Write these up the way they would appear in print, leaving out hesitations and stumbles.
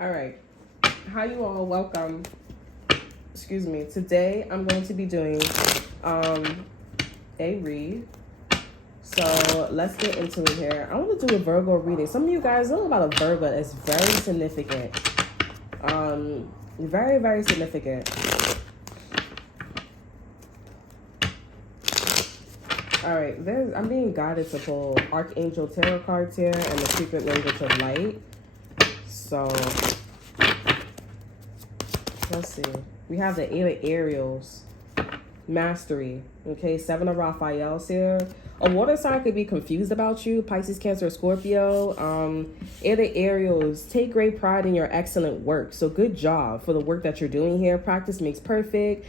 All right. Hi, you all. Welcome. Excuse me. Today, I'm going to be doing a read. So let's get into it here. I want to do a Virgo reading. Some of you guys know about a Virgo that's very significant. Very, very significant. All right. I'm being guided to pull Archangel Tarot cards here and the Secret Language of Light. So let's see. We have the Eight of Ariels, Mastery. Okay, Seven of Raphael's here. A water sign could be confused about you. Pisces, Cancer, Scorpio. Eight of Ariels, take great pride in your excellent work. So good job for the work that you're doing here. Practice makes perfect.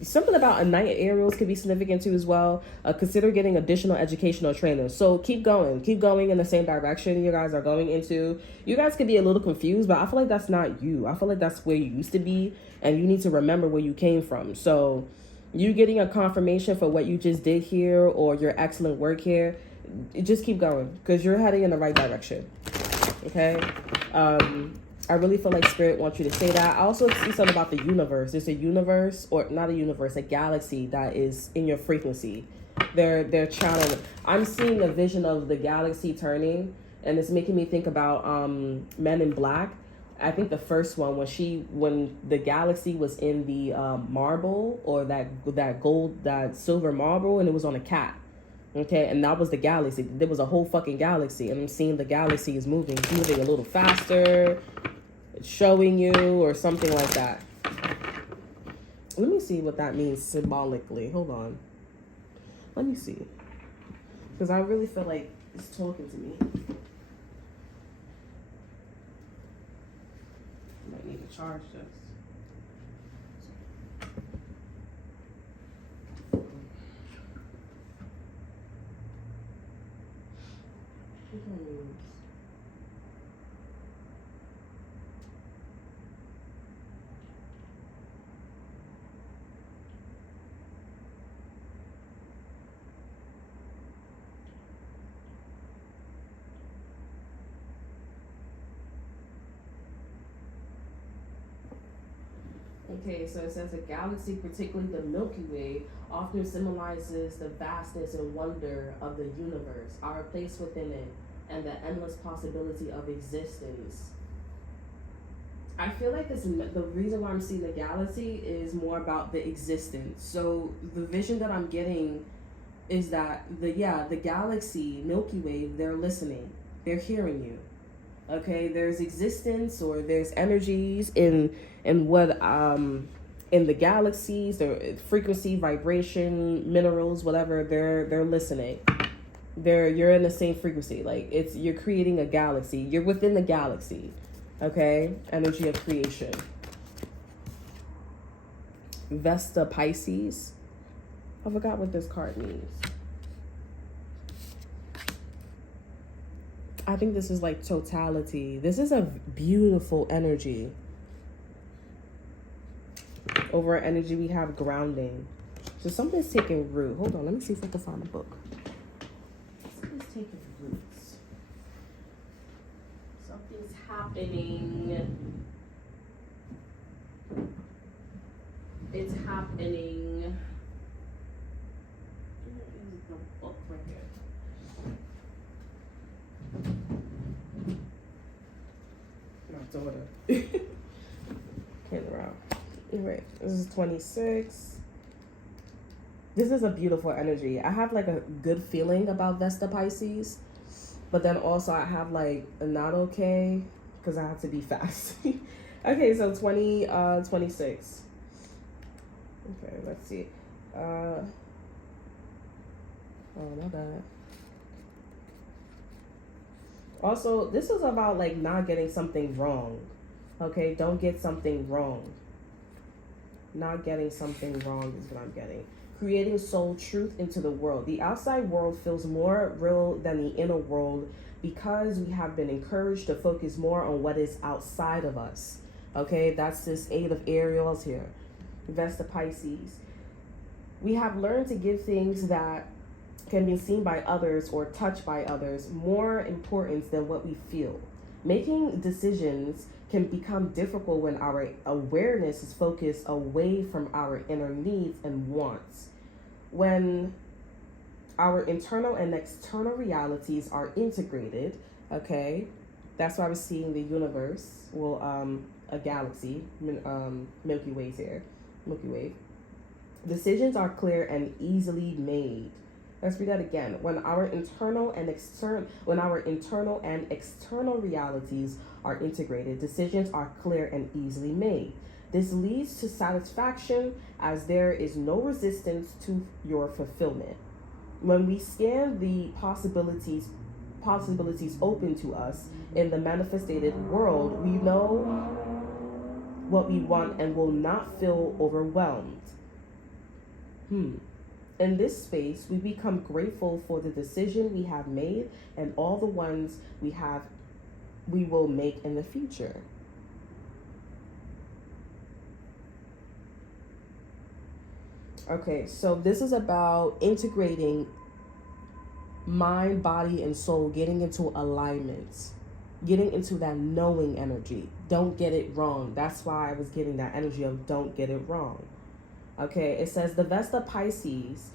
Something about a Knight of Ariels could be significant too as well. Consider getting additional educational training. So keep going in the same direction you guys are going into. You guys could be a little confused, but I feel like that's not you. I feel like that's where you used to be, and you need to remember where you came from. So you getting a confirmation for what you just did here or your excellent work here, just keep going because you're heading in the right direction. Okay. I really feel like Spirit wants you to say that. I also see something about the universe. There's a universe, or not a universe, a galaxy that is in your frequency. They're channeling. I'm seeing a vision of the galaxy turning, and it's making me think about Men in Black. I think the first one when the galaxy was in the marble, or that gold, that silver marble, and it was on a cat. Okay, and that was the galaxy. There was a whole fucking galaxy, and I'm seeing the galaxy is moving. It's moving a little faster. It's showing you, or something like that. Let me see what that means symbolically. Hold on. Let me see. Because I really feel like it's talking to me. Might need to charge this. Okay, so it says a galaxy, particularly the Milky Way, often symbolizes the vastness and wonder of the universe, our place within it, and the endless possibility of existence. I feel like the reason why I'm seeing the galaxy is more about the existence. So the vision that I'm getting is that the galaxy, Milky Way, they're listening, they're hearing you. Okay, there's existence, or there's energies in what in the galaxies, the frequency, vibration, minerals, whatever. They're listening. You're in the same frequency. Like you're creating a galaxy. You're within the galaxy. Okay, energy of creation. Vesta Pisces. I forgot what this card means. I think this is like totality. This is a beautiful energy. Over energy, we have grounding. So something's taking root. Hold on, let me see if I can find a book. Something's taking roots. Something's happening. It's happening. There's the book right here. My daughter. Came around. Right. This is 26. This is a beautiful energy. I have like a good feeling about Vesta Pisces, but then also I have like a not okay because I have to be fast. Okay, so 26. Okay, let's see. Oh, my bad. Also, this is about like not getting something wrong. Okay, don't get something wrong. Not getting something wrong is what I'm getting. Creating soul truth into the world. The outside world feels more real than the inner world because we have been encouraged to focus more on what is outside of us. Okay, that's this Eight of Ariels here. Vesta Pisces. We have learned to give things that can be seen by others or touched by others more importance than what we feel. Making decisions can become difficult when our awareness is focused away from our inner needs and wants. When our internal and external realities are integrated, okay, that's why we're seeing the universe, a galaxy, Milky Way's here, Milky Way. Decisions are clear and easily made. Let's read that again. When our internal and external realities are integrated, decisions are clear and easily made. This leads to satisfaction as there is no resistance to your fulfillment. When we scan the possibilities open to us in the manifested world, we know what we want and will not feel overwhelmed. In this space, we become grateful for the decision we have made and all the ones we will make in the future. Okay, so this is about integrating mind, body, and soul, getting into alignment, getting into that knowing energy. Don't get it wrong. That's why I was getting that energy of don't get it wrong. Okay, it says the Vesta Pisces,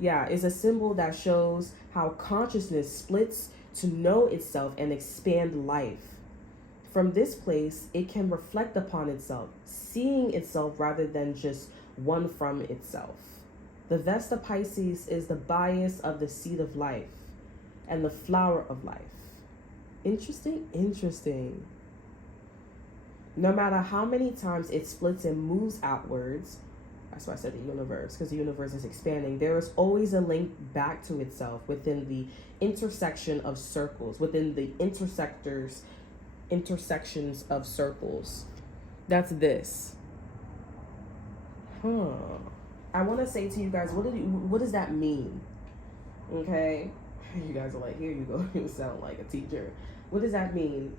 is a symbol that shows how consciousness splits to know itself and expand life. From this place, it can reflect upon itself, seeing itself rather than just one from itself. The Vesta Pisces is the bias of the seed of life and the flower of life. Interesting. No matter how many times it splits and moves outwards, that's why I said the universe, because the universe is expanding, there is always a link back to itself within the intersection of circles, within the intersections of circles. That's this. I want to say to you guys, what does that mean? Okay? You guys are like, here you go, you sound like a teacher. What does that mean?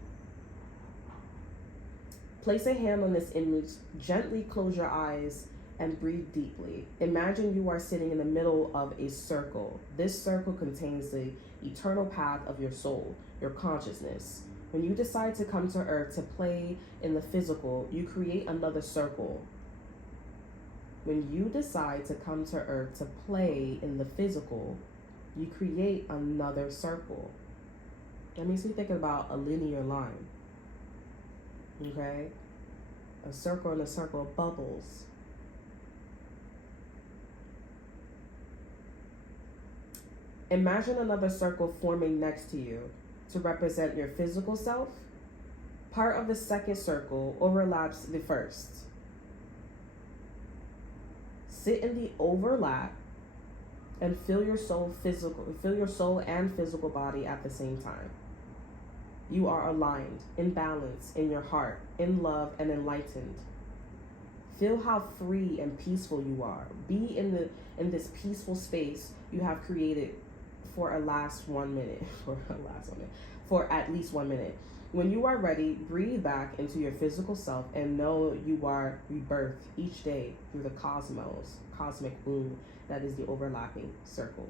Place a hand on this image, gently close your eyes, and breathe deeply. Imagine you are sitting in the middle of a circle. This circle contains the eternal path of your soul, your consciousness. When you decide to come to Earth to play in the physical, you create another circle. When you decide to come to Earth to play in the physical, you create another circle. That makes me think about a linear line. Okay? A circle and a circle of bubbles. Imagine another circle forming next to you to represent your physical self. Part of the second circle overlaps the first. Sit in the overlap and feel your soul and physical body at the same time. You are aligned, in balance, in your heart, in love, and enlightened. Feel how free and peaceful you are. Be in this peaceful space you have created for at least 1 minute. When you are ready, breathe back into your physical self and know you are rebirthed each day through the cosmic womb that is the overlapping circles.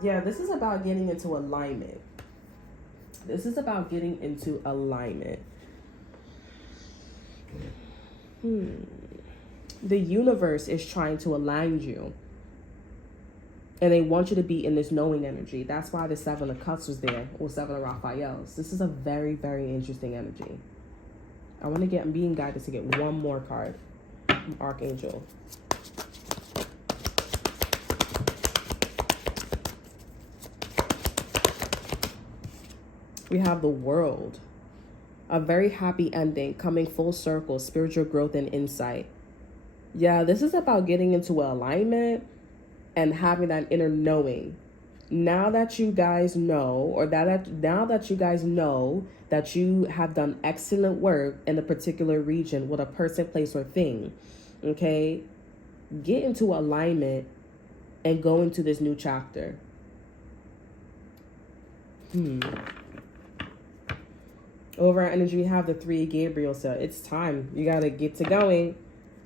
Yeah, this is about getting into alignment. The universe is trying to align you. And they want you to be in this knowing energy. That's why the Seven of Cups was there, or Seven of Raphaels. This is a very, very interesting energy. I want to I'm being guided to get one more card from Archangel. We have the World. A very happy ending, coming full circle, spiritual growth and insight. Yeah, this is about getting into alignment and having that inner knowing. Now that you guys know, that you have done excellent work in a particular region with a person, place, or thing, okay, get into alignment and go into this new chapter. Over our energy, we have the Three of Gabriel. So it's time. You got to get to going.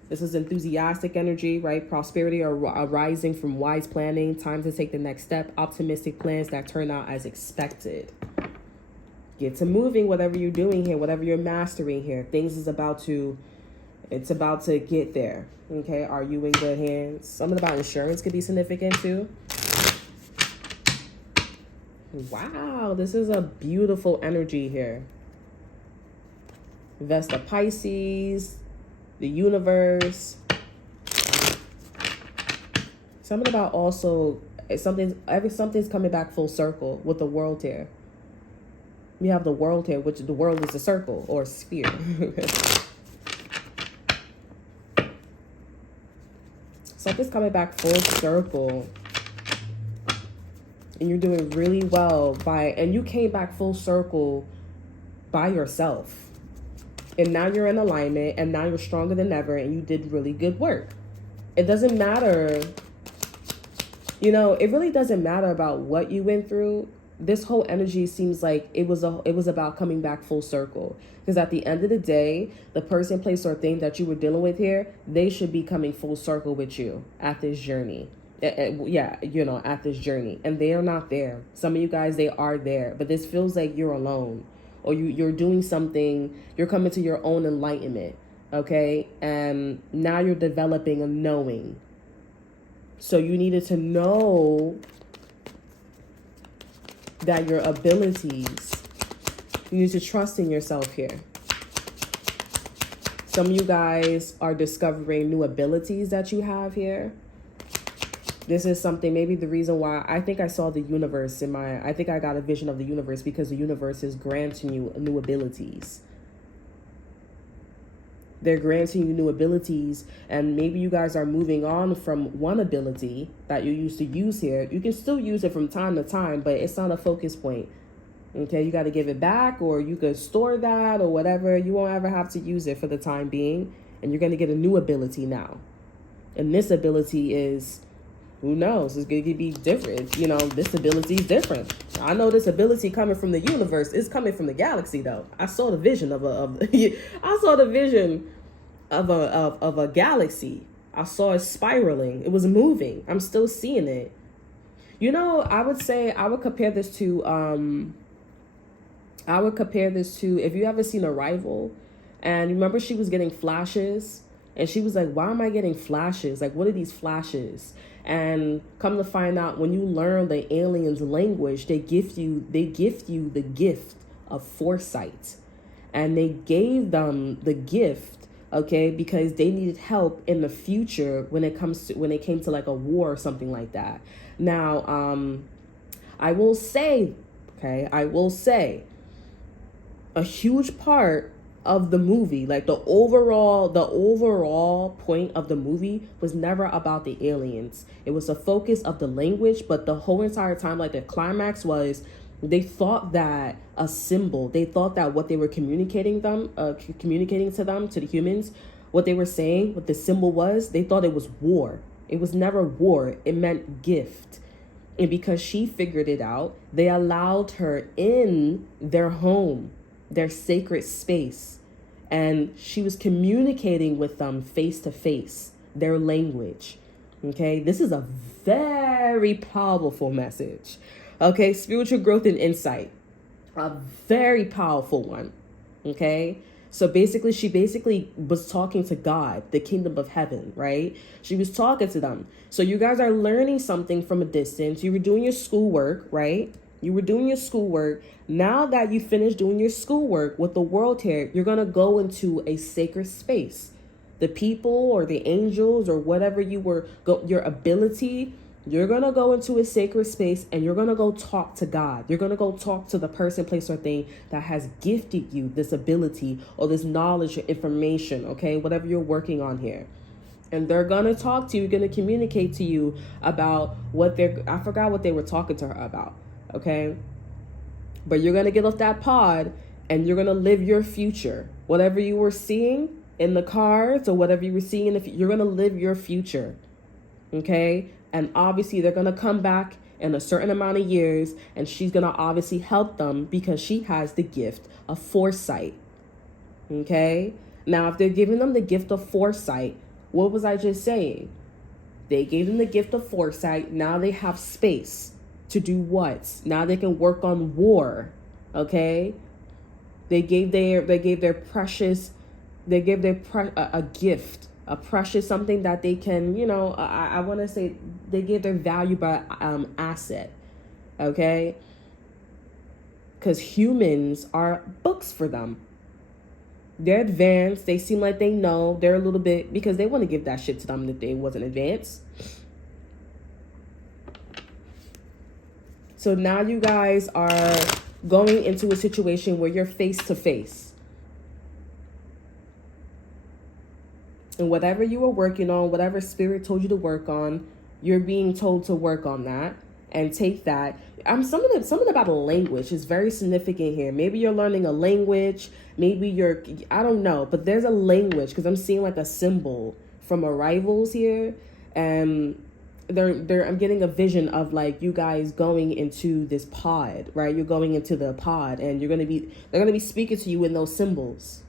This is enthusiastic energy, right? Prosperity arising from wise planning. Time to take the next step. Optimistic plans that turn out as expected. get to moving, whatever you're doing here, whatever you're mastering here. Things is about to, it's about to get there. Okay, are you in good hands? Something about insurance could be significant too. Wow, this is a beautiful energy here. Vesta Pisces, the universe. Something about also something's coming back full circle with the world here. We have the world here, which the world is a circle or a sphere. Something's coming back full circle. And you're doing really well and you came back full circle by yourself. And now you're in alignment, and now you're stronger than ever, and you did really good work. It doesn't matter, it really doesn't matter about what you went through. This whole energy seems like it was about coming back full circle. Because at the end of the day, the person, place, or thing that you were dealing with here, they should be coming full circle with you at this journey. At this journey. And they are not there. Some of you guys, they are there. But this feels like you're alone. Or you're doing something, you're coming to your own enlightenment. Okay? And now you're developing a knowing. So you needed to know that your abilities, you need to trust in yourself here. Some of you guys are discovering new abilities that you have here. This is something, maybe the reason why I think I saw the universe I think I got a vision of the universe, because the universe is granting you new abilities. They're granting you new abilities, and maybe you guys are moving on from one ability that you used to use here. You can still use it from time to time, but it's not a focus point. Okay, you got to give it back, or you could store that or whatever. You won't ever have to use it for the time being, and you're going to get a new ability now. And this ability is, who knows? It's going to be different. This ability is different. I know this ability coming from the universe. It's coming from the galaxy, though. I saw the vision of a galaxy. I saw it spiraling. It was moving. I'm still seeing it. I would say I would compare this to if you ever seen Arrival, and remember she was getting flashes, and she was like, why am I getting flashes? Like, what are these flashes? And come to find out, when you learn the aliens' language, they gift you the gift of foresight. And they gave them the gift, okay, because they needed help in the future when it came to like a war or something like that. Now, I will say, a huge part of the movie, like the overall point of the movie was never about the aliens. It was a focus of the language, but the whole entire time, like the climax was, they thought that a symbol, they thought that what they were communicating to the humans, what they were saying, what the symbol was, they thought it was war. It was never war. It meant gift. And because she figured it out, they allowed her in their home, their sacred space, and she was communicating with them face to face, their language. Okay, this is a very powerful message. Okay, spiritual growth and insight, a very powerful one. Okay, so she basically was talking to God, the kingdom of heaven, right? She was talking to them. So you guys are learning something from a distance. You were doing your schoolwork, right? You were doing your schoolwork. Now that you finished doing your schoolwork with the world here, you're going to go into a sacred space. The people or the angels or whatever your ability, you're going to go into a sacred space and you're going to go talk to God. You're going to go talk to the person, place, or thing that has gifted you this ability or this knowledge or information, okay? Whatever you're working on here. And they're going to talk to you, going to communicate to you about I forgot what they were talking to her about. Okay, but you're going to get off that pod and you're going to live your future. Whatever you were seeing in the cards or whatever you were seeing, you're going to live your future. Okay, and obviously they're going to come back in a certain amount of years, and she's going to obviously help them because she has the gift of foresight. Okay, now if they're giving them the gift of foresight, what was I just saying? They gave them the gift of foresight. Now they have space. To do what? Now they can work on war, okay? They gave their precious, a gift, a precious something that they can, you know, I want to say they gave their valuable asset, okay? Because humans are books for them. They're advanced. They seem like they know. They're a little bit, because they want to give that shit to them that they wasn't advanced. So now you guys are going into a situation where you're face to face. And whatever you were working on, whatever spirit told you to work on, you're being told to work on that and take that. Something about a language is very significant here. Maybe you're learning a language. Maybe I don't know, but there's a language, because I'm seeing like a symbol from arrivals here. And I'm getting a vision of like you guys going into this pod, right? You're going into the pod, and they're going to be speaking to you in those symbols.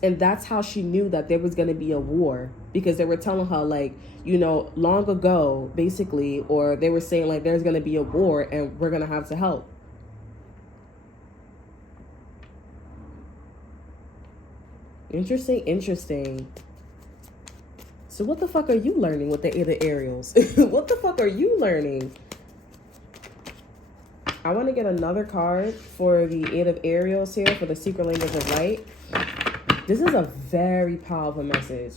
And that's how she knew that there was going to be a war, because they were telling her, like, you know, long ago, basically, or they were saying, like, there's going to be a war and we're going to have to help. Interesting. So what the fuck are you learning with the Eight of Aerials? What the fuck are you learning? I want to get another card for the Eight of Aerials here for the Secret Language of Light. This is a very powerful message.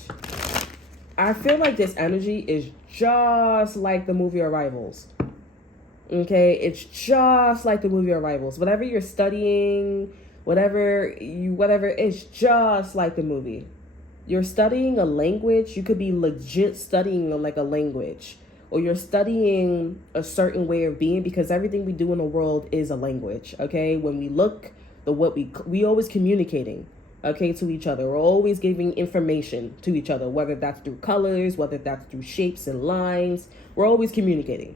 I feel like this energy is just like the movie Arrivals. Okay, it's just like the movie Arrivals. Whatever you're studying, whatever, it's just like the movie. You're studying a language. You could be legit studying like a language, or you're studying a certain way of being, because everything we do in the world is a language. Okay, when we look, we always communicating. Okay, to each other. We're always giving information to each other, whether that's through colors, whether that's through shapes and lines. We're always communicating.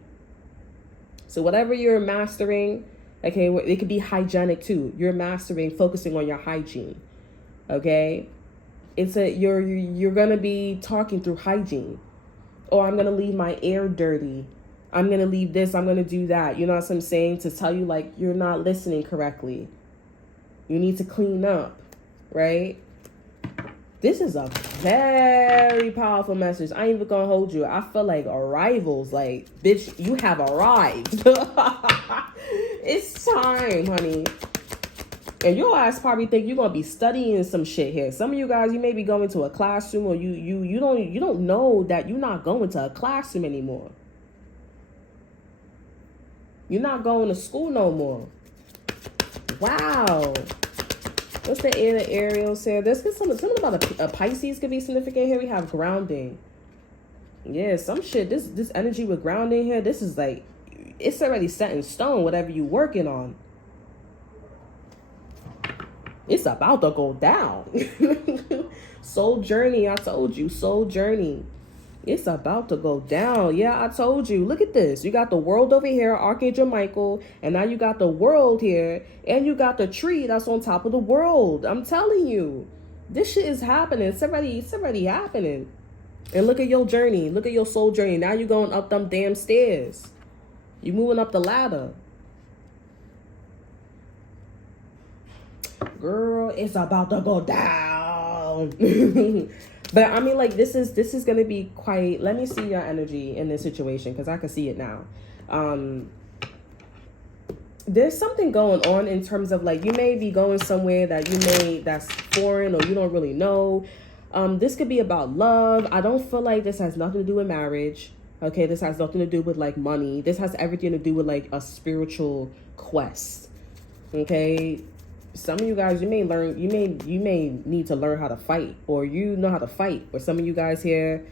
So whatever you're mastering, okay, it could be hygienic too. You're mastering, focusing on your hygiene. Okay, you're gonna be talking through hygiene. Or I'm gonna leave my air dirty. I'm gonna leave this. I'm gonna do that. You know what I'm saying? To tell you, like, you're not listening correctly. You need to clean up. Right? This is a very powerful message. I ain't even gonna hold you. I feel like arrivals, like, bitch, you have arrived. It's time, honey. And your ass probably think you're gonna be studying some shit here. Some of you guys, you may be going to a classroom, or you don't know that you're not going to a classroom anymore. You're not going to school no more. Wow. What's the Eight of Aerials here? There's something about a Pisces could be significant here. We have grounding. Yeah, some shit. This energy with grounding here, this is like, it's already set in stone, whatever you working on. It's about to go down. Soul journey, I told you. Soul journey. It's about to go down. Yeah, I told you. Look at this. You got the world over here, Archangel Michael, and now you got the world here, and you got the tree that's on top of the world. I'm telling you, this shit is happening. It's already happening. And look at your journey. Look at your soul journey. Now you're going up them damn stairs. You're moving up the ladder. Girl, it's about to go down. But I mean, like, this is gonna be quite. Let me see your energy in this situation, because I can see it now. There's something going on in terms of, like, you may be going somewhere that's foreign, or you don't really know. This could be about love. I don't feel like this has nothing to do with marriage. Okay, this has nothing to do with, like, money. This has everything to do with, like, a spiritual quest. Okay. Some of you guys, you may need to learn how to fight, or you know how to fight. Or some of you guys here,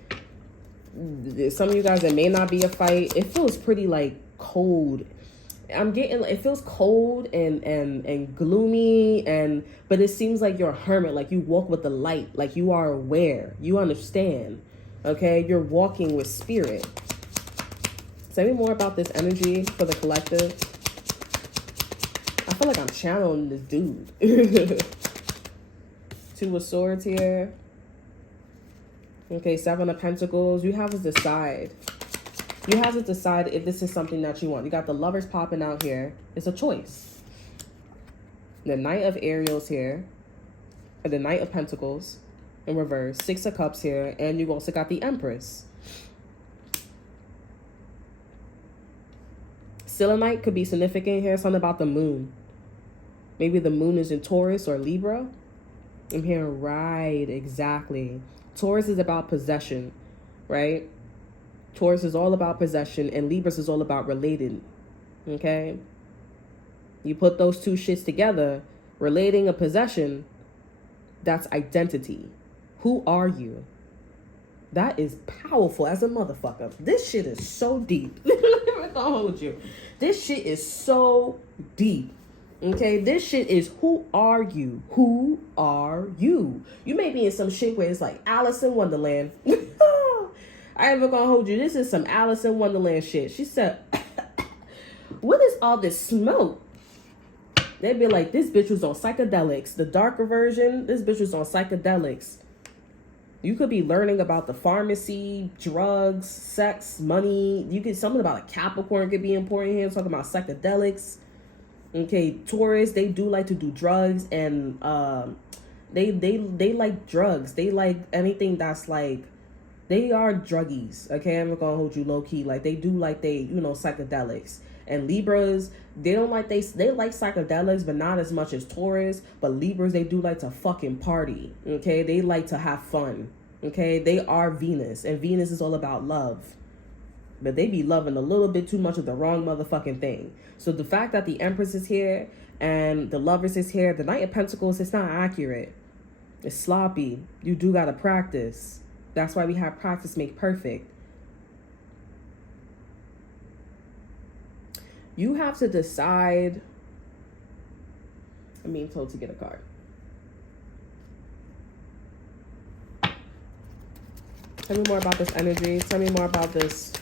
some of you guys, it may not be a fight. It feels pretty, like, cold. It feels cold and gloomy, but it seems like you're a hermit, like you walk with the light, like you are aware, you understand. Okay, you're walking with spirit. Tell me more about this energy for the collective. I feel like I'm channeling this dude. Two of Swords here. Okay, Seven of Pentacles. You have to decide. You have to decide if this is something that you want. You got the Lovers popping out here. It's a choice. The Knight of Aerials here. And the Knight of Pentacles in reverse. Six of Cups here. And you also got the Empress. Selenite could be significant here. Something about the moon. Maybe the moon is in Taurus or Libra. I'm hearing right, exactly. Taurus is about possession, right? Taurus is all about possession, and Libra is all about relating, okay? You put those two shits together, relating a possession, that's identity. Who are you? That is powerful as a motherfucker. This shit is so deep. I'm gonna hold you. This shit is so deep. Okay, this shit is who are you? Who are you? You may be in some shit where it's like Alice in Wonderland. I ain't even gonna hold you. This is some Alice in Wonderland shit. She said, what is all this smoke? They'd be like, this bitch was on psychedelics. The darker version, this bitch was on psychedelics. You could be learning about the pharmacy, drugs, sex, money. You could, something about a Capricorn could be important here. I'm talking about psychedelics. Okay, Taurus, they do like to do drugs, and they like drugs. They like anything that's like, they are druggies. Okay, I'm not gonna hold you low key. Like they do like psychedelics. And Libras, they don't like they like psychedelics, but not as much as Taurus. But Libras, they do like to fucking party. Okay, they like to have fun. Okay, they are Venus, and Venus is all about love. But they be loving a little bit too much of the wrong motherfucking thing. So the fact that the Empress is here and the Lovers is here, the Knight of Pentacles, it's not accurate. It's sloppy. You do gotta practice. That's why we have practice make perfect. You have to decide. I'm being told to get a card. Tell me more about this energy. Tell me more about this.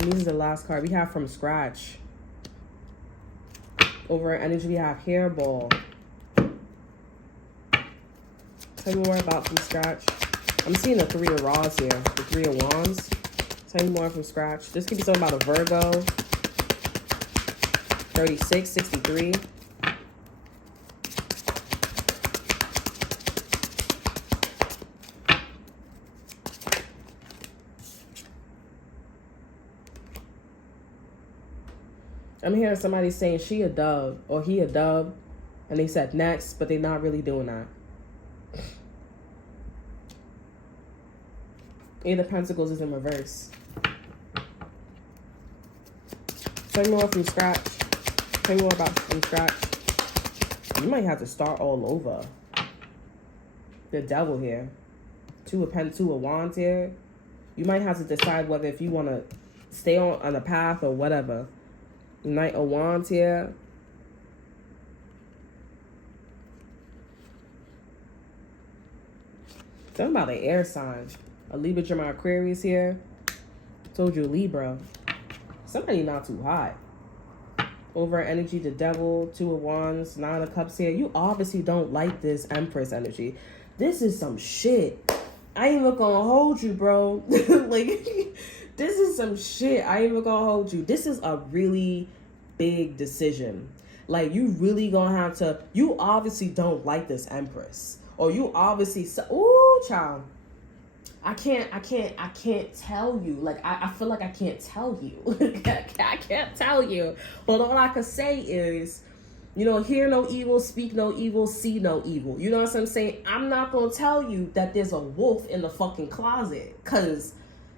And this is the last card we have from scratch. Over energy, we have Hairball. Tell me more about from scratch. I'm seeing the Three of Raws here. The Three of Wands. Tell me more from scratch. This could be something about a Virgo. 36, 63. I'm hearing somebody saying she a dub or he a dub, and they said next, but they're not really doing that. Eight of Pentacles is in reverse. Tell me more from scratch. Tell me more about from scratch. You might have to start all over. The Devil here. Two of Wands here. You might have to decide whether if you want to stay on a path or whatever. Knight of Wands here. Something about an air sign. A Libra, Gemini, Aquarius here. Told you Libra. Somebody not too high. Over energy, the Devil, Two of Wands, Nine of Cups here. You obviously don't like this Empress energy. This is some shit. I ain't even gonna hold you, bro. Like, this is some shit. I ain't even gonna hold you. This is a really big decision. Like, you really gonna have to, you obviously don't like this Empress. Or you obviously, ooh, child. I can't tell you. Like, I feel like I can't tell you. I can't tell you. But all I can say is, hear no evil, speak no evil, see no evil. You know what I'm saying? I'm not going to tell you that there's a wolf in the fucking closet. Because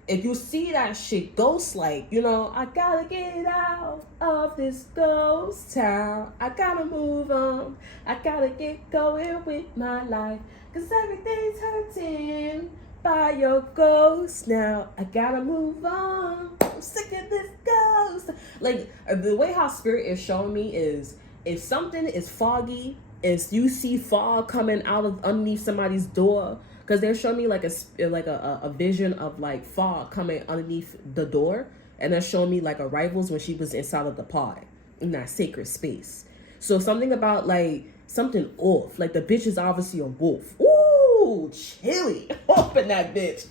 if you see that shit ghost-like, I got to get out of this ghost town. I got to move on. I got to get going with my life. Because everything's hurting by your ghost now. I gotta move on. I'm sick of this ghost. Like, the way how spirit is showing me is, if something is foggy, if you see fog coming out of underneath somebody's door, because they're showing me like a vision of like fog coming underneath the door, and they're showing me like arrivals when she was inside of the pod in that sacred space. So something about like something off, like the bitch is obviously a wolf. Ooh, chilly. Open that bitch.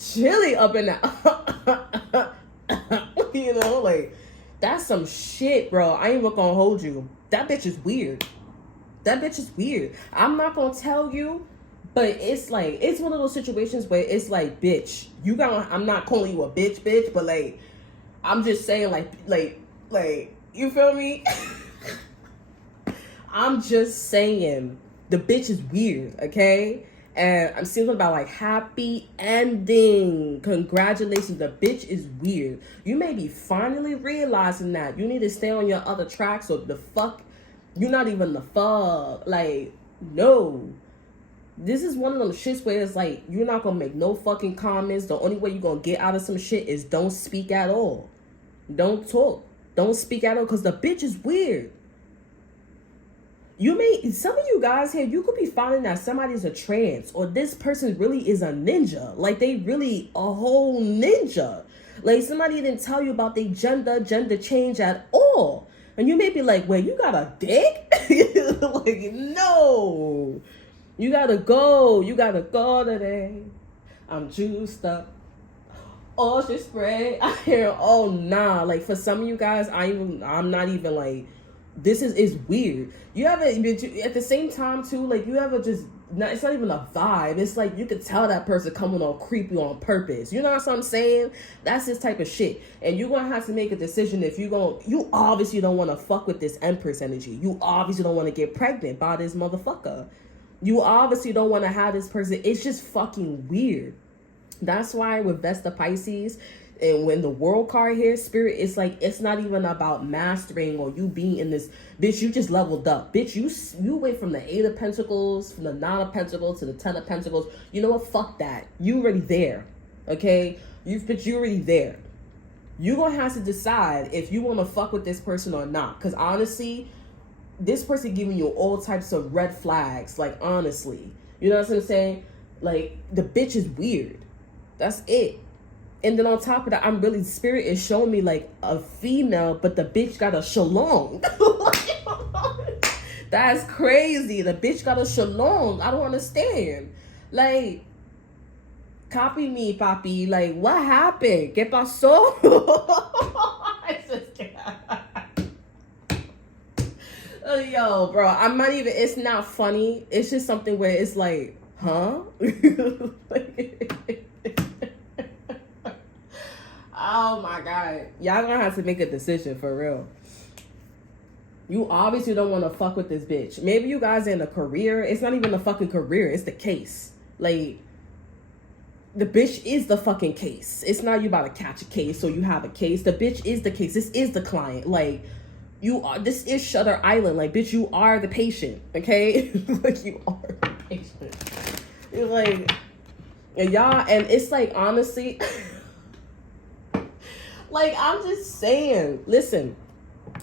chilly up in that. You know, like, that's some shit, bro. I ain't even gonna hold you. That bitch is weird. That bitch is weird. I'm not gonna tell you, but it's like, it's one of those situations where it's like, bitch, I'm not calling you a bitch, but like, I'm just saying, like, you feel me? I'm just saying, the bitch is weird, okay? And I'm saying about like happy ending. Congratulations, the bitch is weird. You may be finally realizing that you need to stay on your other tracks, or the fuck, you're not even the fuck. Like, no. This is one of them shits where it's like, you're not gonna make no fucking comments. The only way you're gonna get out of some shit is don't speak at all. Don't talk. Don't speak at all, because the bitch is weird. Some of you guys here, you could be finding that somebody's a trans, or this person really is a ninja. Like, they really a whole ninja. Like, somebody didn't tell you about their gender change at all. And you may be like, wait, you got a dick? Like, no. You gotta go today. I'm juiced up. Oh, she spray. I hear, oh nah. Like, for some of you guys, I'm not even like, this is weird. You ever, at the same time too, like, you ever just, it's not even a vibe. It's like, you could tell that person coming on creepy on purpose. You know what I'm saying? That's this type of shit. And you're gonna have to make a decision if you obviously don't want to fuck with this Empress energy. You obviously don't want to get pregnant by this motherfucker. You obviously don't want to have this person. It's just fucking weird. That's why with Vesta Pisces, and when the world card here, Spirit, it's like, it's not even about mastering or you being in this, bitch, you just leveled up. Bitch, you went from the 8 of Pentacles, from the 9 of Pentacles to the 10 of Pentacles. You know what? Fuck that. You already there. Okay? Bitch, you already there. You gonna have to decide if you want to fuck with this person or not. Because honestly, this person giving you all types of red flags. Like, honestly. You know what I'm saying? Like, the bitch is weird. That's it. And then on top of that, I'm really, Spirit is showing me like a female, but the bitch got a shalong. That's crazy. The bitch got a shalong. I don't understand. Like, copy me, papi. Like, what happened? ¿Qué pasó? Yo, bro, I'm not even, it's not funny. It's just something where it's like, huh? Oh my God. Y'all gonna have to make a decision for real. You obviously don't want to fuck with this bitch. Maybe you guys are in a career. It's not even a fucking career. It's the case. Like, the bitch is the fucking case. It's not you about to catch a case, so you have a case. The bitch is the case. This is the client. Like, this is Shutter Island. Like, bitch, you are the patient. Okay? Like, you are the patient. You're like, and y'all, and it's like, honestly, like, I'm just saying, listen,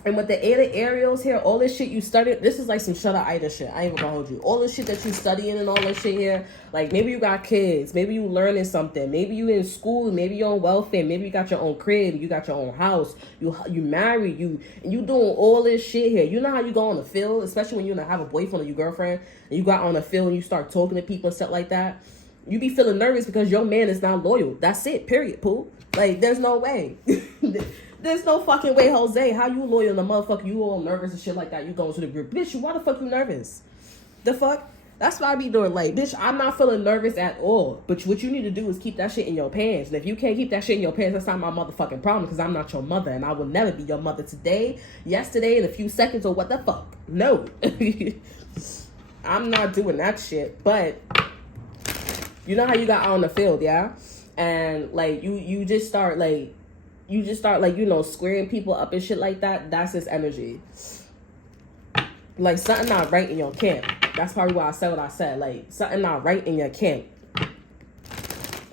and with the 8 of Ariels here, all this shit you studied, this is like some Shutter Island shit. I ain't even gonna hold you. All this shit that you studying and all this shit here, like, maybe you got kids, maybe you learning something, maybe you in school, maybe you're on welfare, maybe you got your own crib, you got your own house, you married, you doing all this shit here. You know how you go on the field, especially when you have a boyfriend or your girlfriend, and you got on the field and you start talking to people and stuff like that. You be feeling nervous because your man is not loyal. That's it, period, poo. Like, there's no way. There's no fucking way, Jose. How you loyal to motherfucker? You all nervous and shit like that. You going to the group. Bitch, why the fuck you nervous? The fuck? That's what I be doing. Like, bitch, I'm not feeling nervous at all. But what you need to do is keep that shit in your pants. And if you can't keep that shit in your pants, that's not my motherfucking problem, because I'm not your mother. And I will never be your mother today, yesterday, in a few seconds, or what the fuck. No. I'm not doing that shit. But you know how you got out on the field, yeah? And, like, you just start, like, squaring people up and shit like that. That's his energy. Like, something not right in your camp. That's probably why I said what I said. Like, something not right in your camp.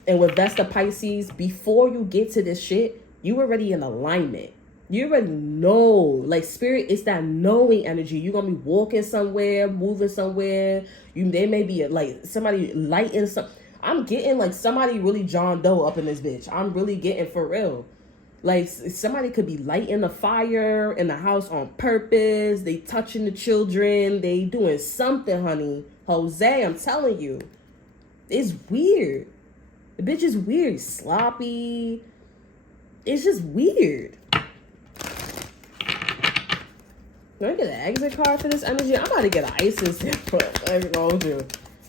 And with Vesta Pisces, before you get to this shit, you already in alignment. You already know. Like, Spirit is that knowing energy. You're going to be walking somewhere, moving somewhere. There may be, like, somebody lighting some. I'm getting, like, somebody really John Doe up in this bitch. I'm really getting for real. Like, somebody could be lighting a fire in the house on purpose. They touching the children. They doing something, honey. Jose, I'm telling you. It's weird. The bitch is weird, sloppy. It's just weird. Do I get an exit card for this energy? I'm about to get an ISIS.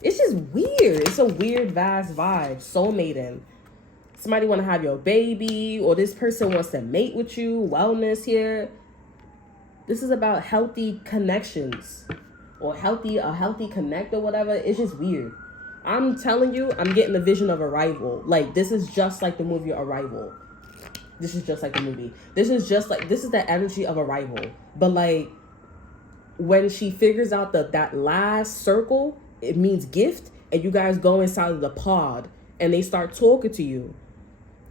It's just weird. It's a weird, vast vibe. Soulmating. Somebody want to have your baby, or this person wants to mate with you. Wellness here. This is about healthy connections, or a healthy connect or whatever. It's just weird. I'm telling you, I'm getting the vision of Arrival. Like, this is just like the movie Arrival. This is just like the movie. This is the energy of Arrival. But like, when she figures out that last circle, it means gift, and you guys go inside of the pod and they start talking to you.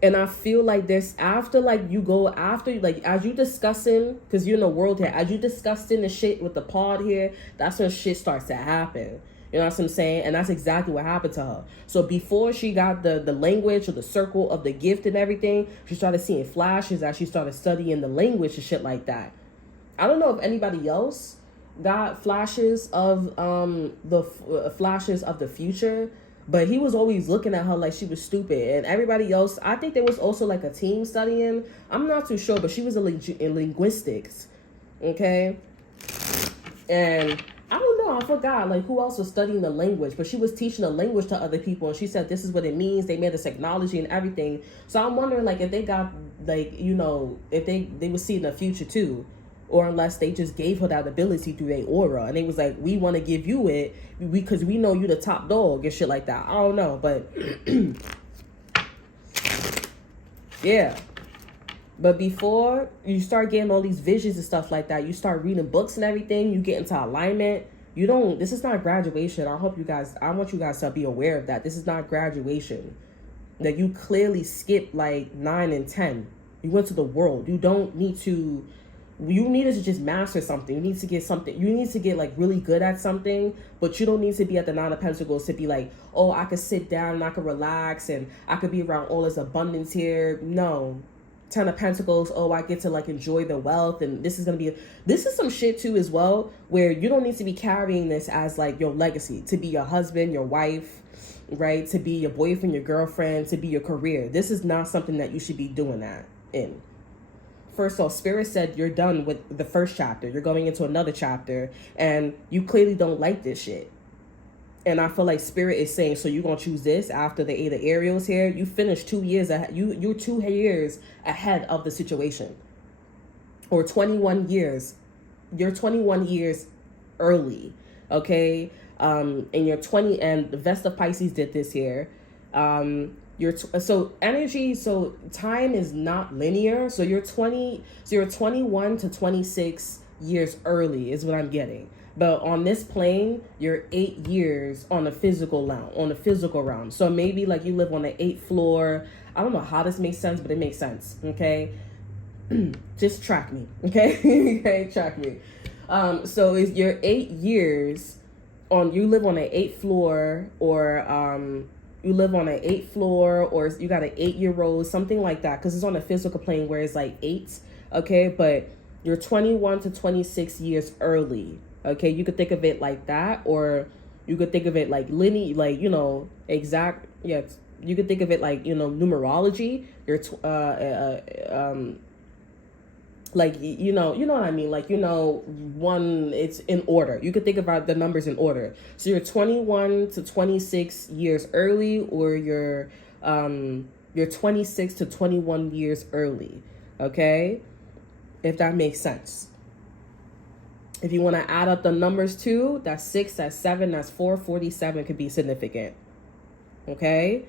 And I feel like this after, like, you go after, like, as you discussing, because you're in the world here, as you discussing the shit with the pod here, that's when shit starts to happen. You know what I'm saying? And that's exactly what happened to her. So before she got the language or the circle of the gift and everything, she started seeing flashes as she started studying the language and shit like that. I don't know if anybody else got flashes of flashes of the future, but he was always looking at her like she was stupid. And everybody else, I think there was also like a team studying. I'm not too sure, but she was in linguistics. Okay? And I don't know, I forgot like who else was studying the language, but she was teaching the language to other people, and she said this is what it means. They made this technology and everything. So I'm wondering, like, if they got, like, you know, if they would see in the future too, or unless they just gave her that ability through their aura, and they was like, we want to give you it because we know you the top dog and shit like that. I don't know, but yeah. But before you start getting all these visions and stuff like that, you start reading books and everything, you get into alignment. You don't, this is not graduation. I want you guys to be aware of that. This is not graduation. That you clearly skipped like 9 and 10. You went to the world. You don't need to, you needed to just master something. You need to get something, you need to get like really good at something, but you don't need to be at the 9 of Pentacles to be like, oh, I could sit down and I could relax and I could be around all this abundance here. No. 10 of Pentacles, oh, I get to like enjoy the wealth, and this is some shit too as well, where you don't need to be carrying this as like your legacy, to be your husband, your wife, right, to be your boyfriend, your girlfriend, to be your career. This is not something that you should be doing that in. First off, Spirit said you're done with the first chapter, you're going into another chapter, and you clearly don't like this shit. And I feel like Spirit is saying, so you're going to choose this after the 8 of Ariels here. You finished 2 years ahead. You're 2 years ahead of the situation. Or 21 years. You're 21 years early. Okay? And you're 20, and the Vesta of Pisces did this here. So time is not linear. So you're 21 to 26 years early is what I'm getting. But on this plane, you're 8 years on the physical realm. So maybe like you live on the 8th floor. I don't know how this makes sense, but it makes sense. Okay. Just track me. Okay. Okay. Track me. So if you're 8 years you live on the 8th floor, or, you live on an 8th floor, or you got an 8-year-old, something like that. Cause it's on a physical plane where it's like 8. Okay. But you're 21 to 26 years early. Okay, you could think of it like that, or you could think of it like linear, like, you know, exact. Yeah, you could think of it like, you know, numerology. You're like, you know what I mean, like, you know, one, it's in order. You could think about the numbers in order. So you're 21 to 26 years early, or you're 26 to 21 years early. Okay, if that makes sense. If you want to add up the numbers too, that's 6, that's 7, that's 4, 47 could be significant. Okay?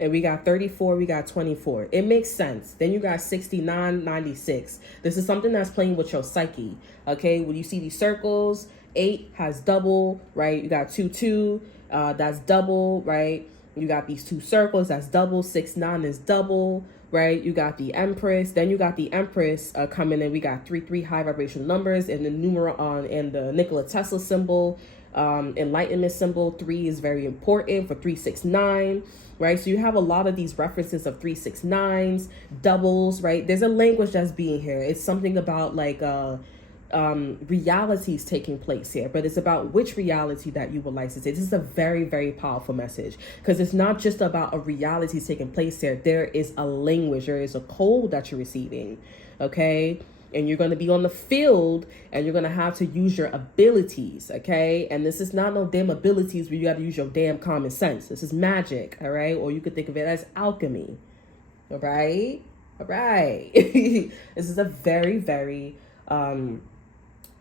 And we got 34, we got 24. It makes sense. Then you got 69, 96. This is something that's playing with your psyche. Okay? When you see these circles, 8 has double, right? You got 2, 2, that's double, right? You got these 2 circles, that's double. 6, 9 is double. Right, you got the Empress, then you got the Empress coming in. We got 3, 3 high vibrational numbers, and the numeral and the Nikola Tesla symbol, enlightenment symbol. 3 is very important for 369, right? So you have a lot of these references of 369s, doubles, right? There's a language that's being here. It's something about like realities taking place here, but it's about which reality that you would like to say. This is a very, very powerful message, because it's not just about a reality taking place here. There is a language, there is a code that you're receiving, okay? And you're going to be on the field, and you're going to have to use your abilities, okay? And this is not no damn abilities where you got to use your damn common sense. This is magic, all right? Or you could think of it as alchemy, all right? All right. This is a very, very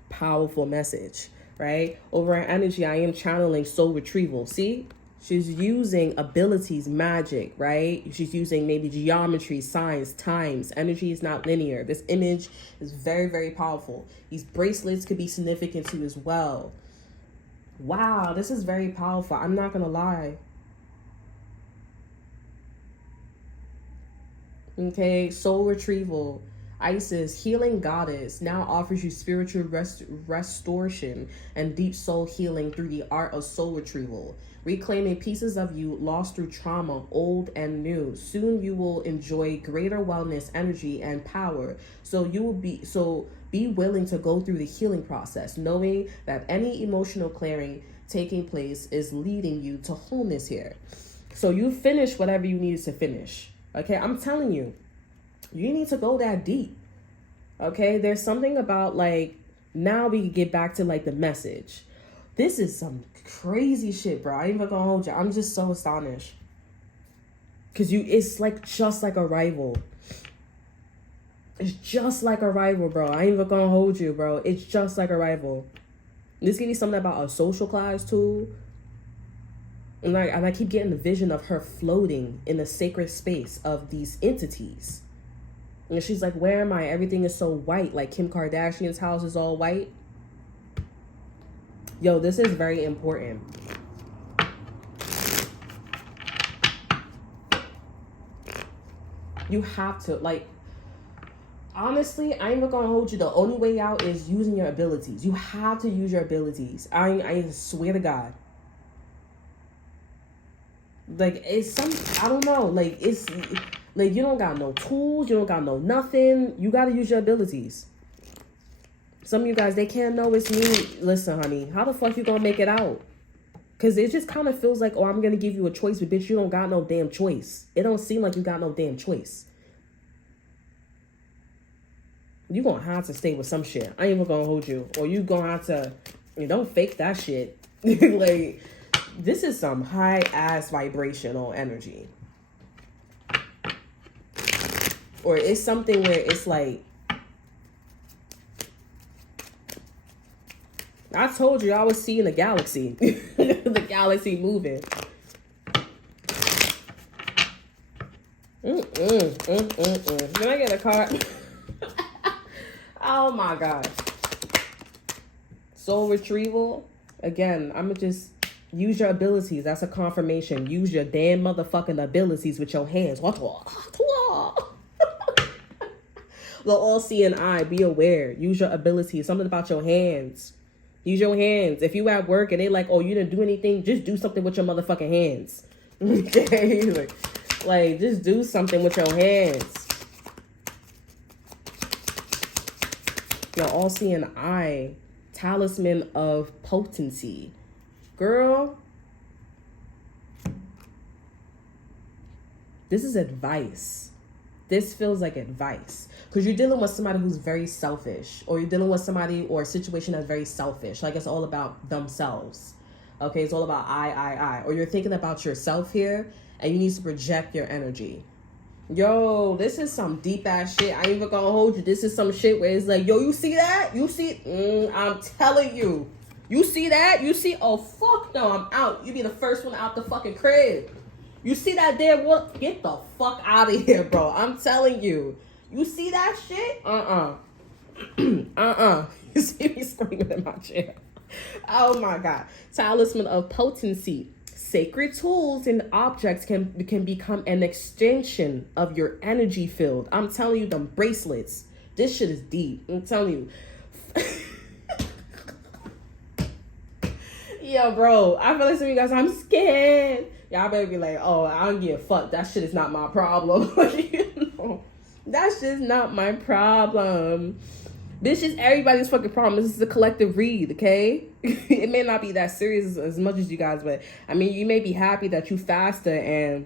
powerful message, right? Over our energy, I am channeling soul retrieval. See? She's using abilities, magic, right? She's using maybe geometry, science, times. Energy is not linear. This image is very, very powerful. These bracelets could be significant too as well. Wow, this is very powerful. I'm not going to lie. Okay, soul retrieval. Isis, healing goddess, now offers you spiritual restoration and deep soul healing through the art of soul retrieval, reclaiming pieces of you lost through trauma, old and new. Soon you will enjoy greater wellness, energy, and power. So be willing to go through the healing process, knowing that any emotional clearing taking place is leading you to wholeness here. So you finish whatever you needed to finish. Okay, I'm telling you. You need to go that deep. Okay, there's something about, like, now we can get back to like the message. This is some crazy shit, bro. I ain't even gonna hold you. I'm just so astonished. Cause it's like just like a rival. It's just like a rival, bro. I ain't even gonna hold you, bro. It's just like a rival. This give me something about a social class too. And I keep getting the vision of her floating in the sacred space of these entities. And she's like, where am I? Everything is so white. Like Kim Kardashian's house is all white. Yo, this is very important. You have to, like, honestly, I ain't even gonna hold you. The only way out is using your abilities. You have to use your abilities. I swear to God. Like, it's some, I don't know. Like, it's... Like, you don't got no tools. You don't got no nothing. You got to use your abilities. Some of you guys, they can't know it's me. Listen, honey, how the fuck you going to make it out? Because it just kind of feels like, oh, I'm going to give you a choice. But, bitch, you don't got no damn choice. It don't seem like you got no damn choice. You going to have to stay with some shit. I ain't even going to hold you. Or you going to have to, don't fake that shit. Like, this is some high-ass vibrational energy. Or it's something where it's like, I told you I was seeing the galaxy. The galaxy moving. Can I get a card? Oh my God. Soul retrieval. Again, I'm going to just use your abilities. That's a confirmation. Use your damn motherfucking abilities with your hands. The all-seeing eye, be aware. Use your abilities. Something about your hands. Use your hands. If you at work and they like, oh, you didn't do anything, just do something with your motherfucking hands. Okay? Like, just do something with your hands. Your all-seeing eye. Talisman of potency. Girl. This is advice. This feels like advice. Because you're dealing with somebody who's very selfish. Or you're dealing with somebody or a situation that's very selfish. Like, it's all about themselves. Okay, it's all about I. Or you're thinking about yourself here. And you need to project your energy. Yo, this is some deep ass shit. I ain't even gonna hold you. This is some shit where it's like, yo, you see that? You see? I'm telling you. You see that? You see? Oh, fuck no, I'm out. You be the first one out the fucking crib. You see that there? What? Get the fuck out of here, bro. I'm telling you. You see that shit? You see me screaming in my chair. Oh my God. Talisman of potency. Sacred tools and objects can become an extension of your energy field. I'm telling you, them bracelets. This shit is deep. I'm telling you. Yo, bro. I feel like some of you guys, I'm scared. Y'all better be like, oh, I don't give a fuck. That shit is not my problem. You know? That's just not my problem. This is everybody's fucking problem. This is a collective read, okay? It may not be that serious as much as you guys, but I mean, you may be happy that you fasted and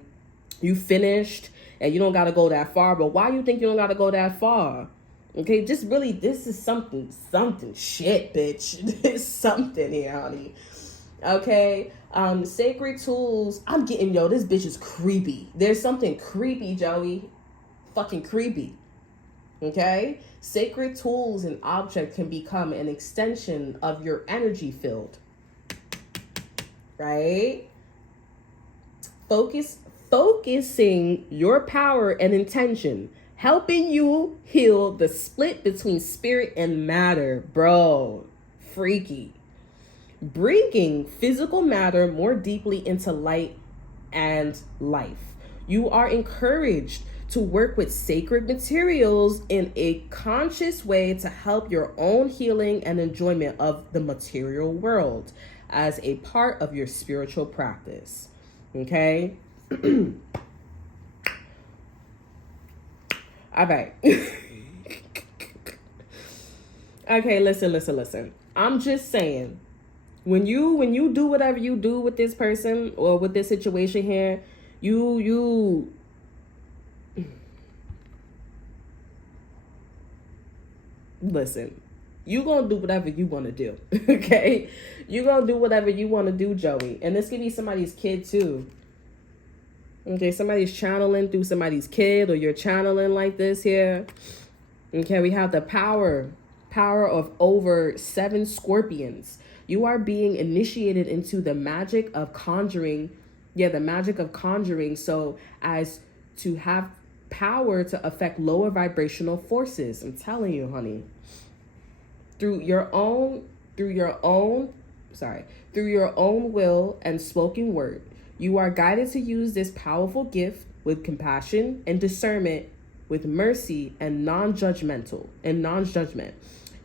you finished and you don't got to go that far. But why you think you don't got to go that far? Okay, just really, this is something shit, bitch. There's something here, honey. Okay, sacred tools. I'm getting, yo, this bitch is creepy. There's something creepy, Joey. Fucking creepy. Okay, sacred tools and objects can become an extension of your energy field, right? Focusing your power and intention, helping you heal the split between spirit and matter, bro. Freaky. Bringing physical matter more deeply into light and life. You are encouraged to work with sacred materials in a conscious way to help your own healing and enjoyment of the material world as a part of your spiritual practice. Okay? All right. Okay, listen. I'm just saying, when you do whatever you do with this person or with this situation here, you listen, you gonna do whatever you want to do. Okay, you gonna do whatever you want to do, Joey. And this could be somebody's kid too. Okay, somebody's channeling through somebody's kid, or you're channeling like this here. Okay, we have the power of over 7 scorpions. You are being initiated into the magic of conjuring. Yeah, the magic of conjuring, so as to have power to affect lower vibrational forces. I'm telling you, honey. Through your own will and spoken word, you are guided to use this powerful gift with compassion and discernment, with mercy and non-judgment.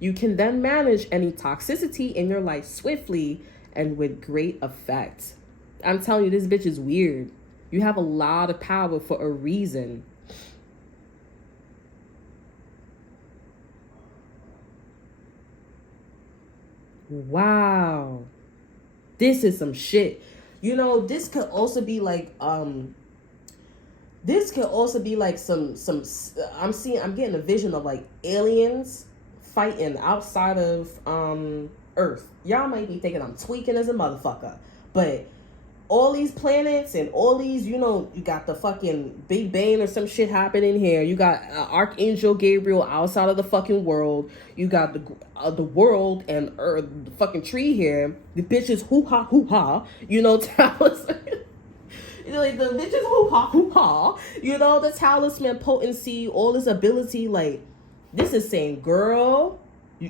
You can then manage any toxicity in your life swiftly and with great effect. I'm telling you, this bitch is weird. You have a lot of power for a reason. Wow. This is some shit. You know, this could also be like some I'm getting a vision of like aliens fighting outside of Earth. Y'all might be thinking I'm tweaking as a motherfucker, but all these planets and all these, you know, you got the fucking Big Bang or some shit happening here. You got Archangel Gabriel outside of the fucking world. You got the world and Earth, the fucking tree here. The bitches hoo-ha. You know, talisman. Like the bitches hoo-ha. You know, the talisman potency, all this ability. Like, this is saying, girl,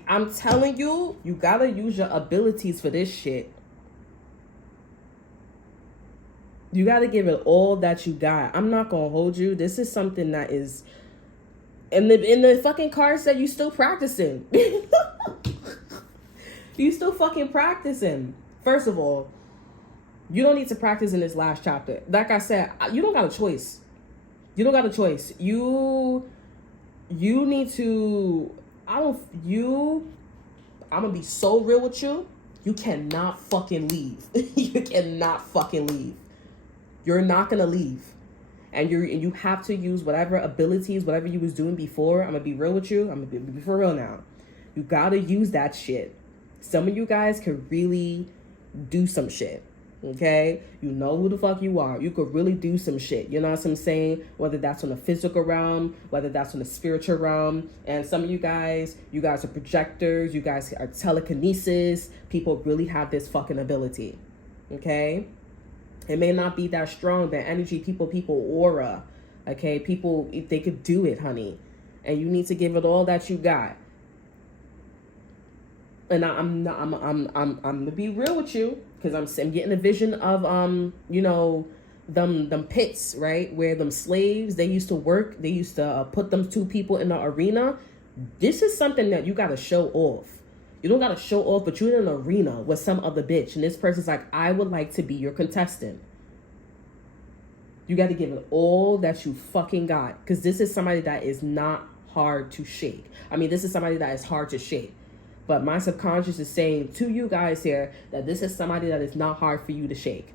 I'm telling you, you gotta use your abilities for this shit. You got to give it all that you got. I'm not going to hold you. This is something that is... In the fucking card said you still practicing. You still fucking practicing. First of all, you don't need to practice in this last chapter. Like I said, you don't got a choice. You don't got a choice. You need to... I'm going to be so real with you. You cannot fucking leave. You cannot fucking leave. You're not gonna leave, and you have to use whatever abilities, whatever you was doing before. I'm gonna be real with you. I'm gonna be for real now. You gotta use that shit. Some of you guys could really do some shit. Okay, you know who the fuck you are. You could really do some shit. You know what I'm saying? Whether that's on the physical realm, whether that's on the spiritual realm. And some of you guys are projectors. You guys are telekinesis. People really have this fucking ability. Okay. It may not be that strong, that energy, people aura, okay? People, if they could do it, honey. And you need to give it all that you got. And I'm gonna be real with you, because I'm getting a vision of you know, them pits, right? Where them slaves, they used to work, they used to put them 2 people in the arena. This is something that you gotta show off. You don't gotta show off, but you're in an arena with some other bitch, and this person's like, I would like to be your contestant. You gotta give it all that you fucking got, because this is somebody that is not hard to shake. I mean, this is somebody that is hard to shake. But my subconscious is saying to you guys here that this is somebody that is not hard for you to shake.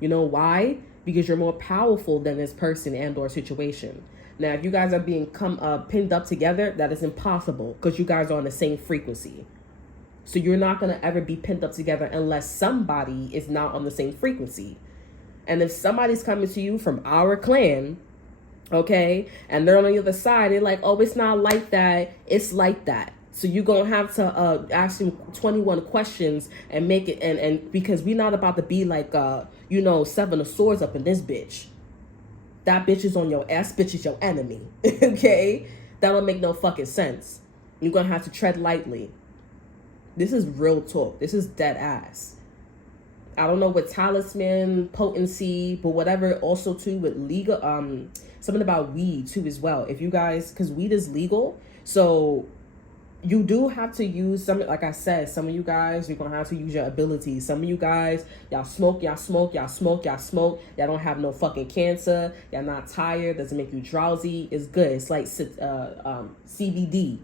You know why? Because you're more powerful than this person and or situation. Now, if you guys are being pinned up together, that is impossible because you guys are on the same frequency. So you're not going to ever be pinned up together unless somebody is not on the same frequency. And if somebody's coming to you from our clan, okay, and they're on the other side, they're like, oh, it's not like that. It's like that. So you're going to have to ask them 21 questions and make it. And because we're not about to be like, Seven of Swords up in this bitch. That bitch is on your ass. Bitch is your enemy. Okay? That don't make no fucking sense. You're going to have to tread lightly. This is real talk. This is dead ass. I don't know what talisman, potency, but whatever. Also, too, with legal, something about weed, too, as well. If you guys, because weed is legal. So you do have to use some, like I said, some of you guys, you're going to have to use your abilities. Some of you guys, y'all smoke. Y'all don't have no fucking cancer. Y'all not tired. Doesn't make you drowsy. It's good. It's like CBD,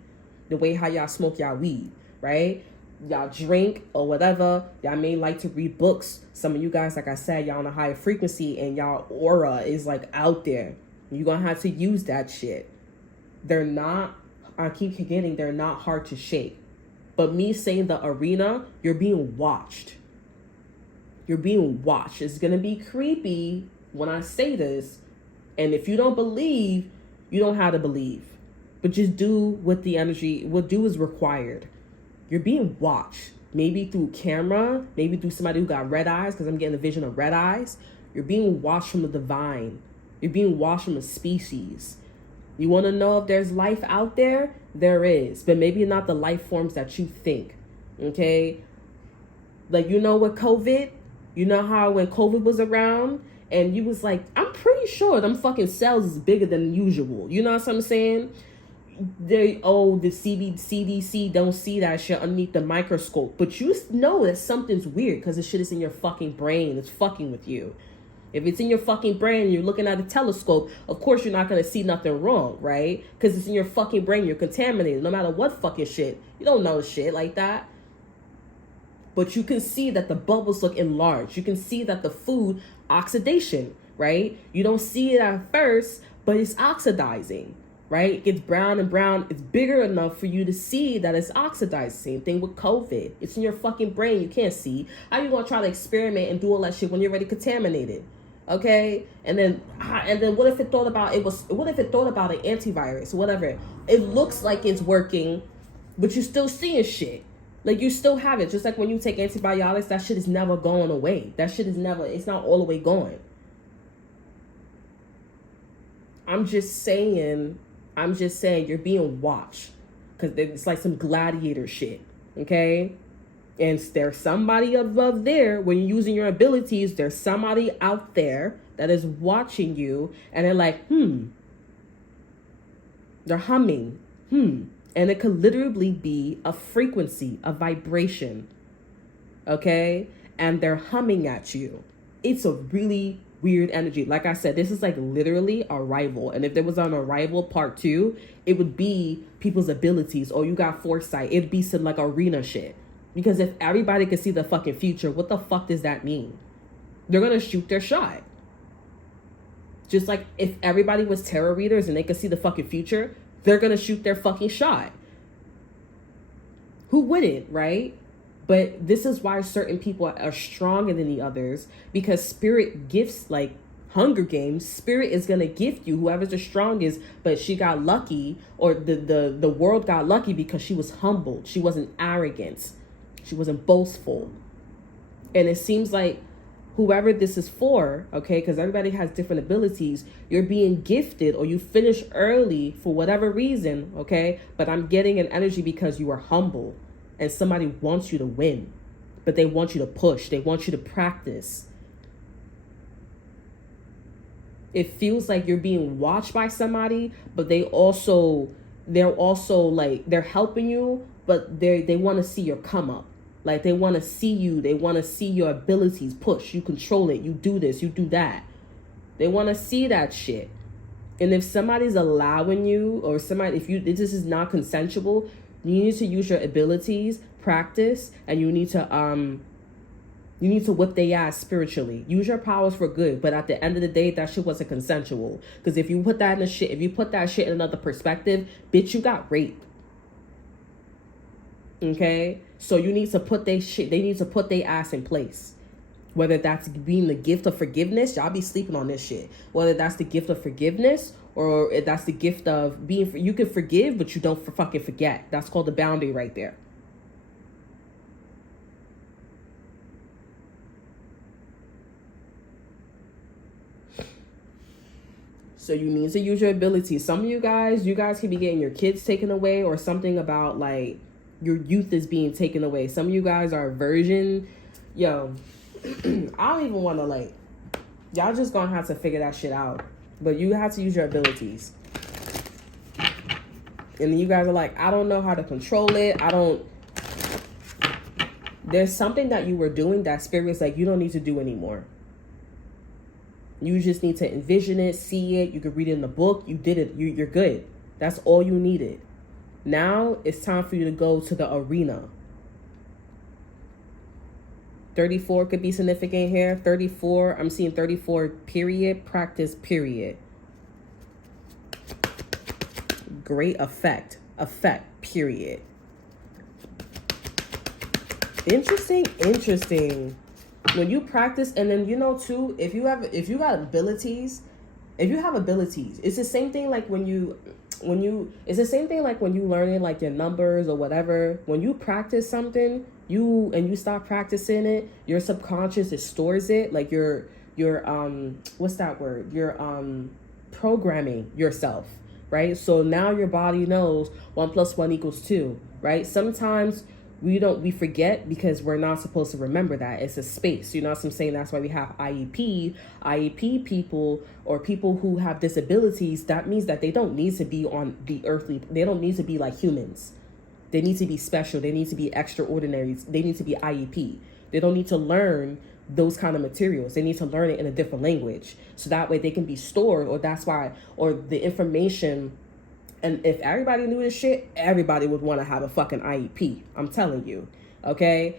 the way how y'all smoke y'all weed, right? Y'all drink or whatever. Y'all may like to read books. Some of you guys, like I said, y'all on a higher frequency and y'all aura is like out there. You're going to have to use that shit. They're not, I keep forgetting, they're not hard to shake. But me saying the arena, you're being watched. You're being watched. It's going to be creepy when I say this. And if you don't believe, you don't have to believe. But just do what the energy, what do is required. You're being watched. Maybe through camera, maybe through somebody who got red eyes, because I'm getting a vision of red eyes. You're being watched from the divine. You're being watched from a species. You want to know if there's life out there? There is. But maybe not the life forms that you think. Okay? Like, you know what COVID? You know how when COVID was around and you was like, I'm pretty sure them fucking cells is bigger than usual. You know what I'm saying? The CDC don't see that shit underneath the microscope. But you know that something's weird because the shit is in your fucking brain. It's fucking with you. If it's in your fucking brain and you're looking at a telescope, of course you're not going to see nothing wrong, right? Because it's in your fucking brain. You're contaminated no matter what fucking shit. You don't know shit like that. But you can see that the bubbles look enlarged. You can see that the food, oxidation, right? You don't see it at first, but it's oxidizing, right? It gets brown and brown. It's bigger enough for you to see that it's oxidized. Same thing with COVID. It's in your fucking brain. You can't see. How you going to try to experiment and do all that shit when you're already contaminated? Okay, and then what if it thought about an antivirus, whatever? It looks like it's working, but you're still seeing shit. Like, you still have it. Just like when you take antibiotics, that shit is never going away. That shit is never, it's not all the way gone. I'm just saying you're being watched. Because it's like some gladiator shit. Okay? And there's somebody above there, when you're using your abilities, there's somebody out there that is watching you. And they're like, They're humming. And it could literally be a frequency, a vibration. Okay? And they're humming at you. It's a really weird energy. Like I said, this is like literally Arrival. And if there was an Arrival part 2, it would be people's abilities. Or you got foresight. It'd be some like arena shit. Because if everybody could see the fucking future, what the fuck does that mean? They're going to shoot their shot. Just like if everybody was tarot readers and they could see the fucking future, they're going to shoot their fucking shot. Who wouldn't, right? But this is why certain people are stronger than the others. Because spirit gifts, like Hunger Games, spirit is going to gift you whoever's the strongest. But she got lucky, or the world got lucky because she was humbled. She wasn't arrogant. She wasn't boastful. And it seems like whoever this is for, okay, because everybody has different abilities, you're being gifted or you finish early for whatever reason, okay? But I'm getting an energy because you are humble and somebody wants you to win, but they want you to push. They want you to practice. It feels like you're being watched by somebody, but they're also like, they're helping you, but they want to see your come up. Like, they want to see you. They want to see your abilities push. You control it. You do this. You do that. They want to see that shit. And if somebody's allowing you, or somebody, if this is not consensual, you need to use your abilities, practice, and you need to whip their ass spiritually. Use your powers for good, but at the end of the day, that shit wasn't consensual. Because if you put that shit in another perspective, bitch, you got raped. Okay, so you need to put they need to put their ass in place. Whether that's being the gift of forgiveness, y'all be sleeping on this shit. Whether that's the gift of forgiveness, or if that's the gift of being, you can forgive, but you don't fucking forget. That's called the boundary right there. So you need to use your abilities. Some of you guys can be getting your kids taken away, or something about like your youth is being taken away. Some of you guys are a virgin. Yo, I don't even want to like, y'all just gonna have to figure that shit out. But you have to use your abilities. And then you guys are like, I don't know how to control it. There's something that you were doing that spirit's like, you don't need to do anymore. You just need to envision it, see it. You could read it in the book. You did it. You're good. That's all you needed. Now it's time for you to go to the arena. 34 could be significant here. 34, I'm seeing 34 period, practice period. Great effect period. Interesting. When you practice, and then too, if you have abilities, it's the same thing like when you learning like your numbers or whatever. When you practice something, you stop practicing it, your subconscious, it stores it, like your what's that word? You're programming yourself, right? So now your body knows 1 + 1 = 2, right? Sometimes we forget because we're not supposed to remember that. It's a space. You know what I'm saying? That's why we have IEP people, or people who have disabilities. That means that they don't need to be on the earthly, they don't need to be like humans. They need to be special. They need to be extraordinary. They need to be IEP. They don't need to learn those kind of materials. They need to learn it in a different language. So that way they can be stored, or the information. And if everybody knew this shit, everybody would want to have a fucking IEP. I'm telling you. Okay?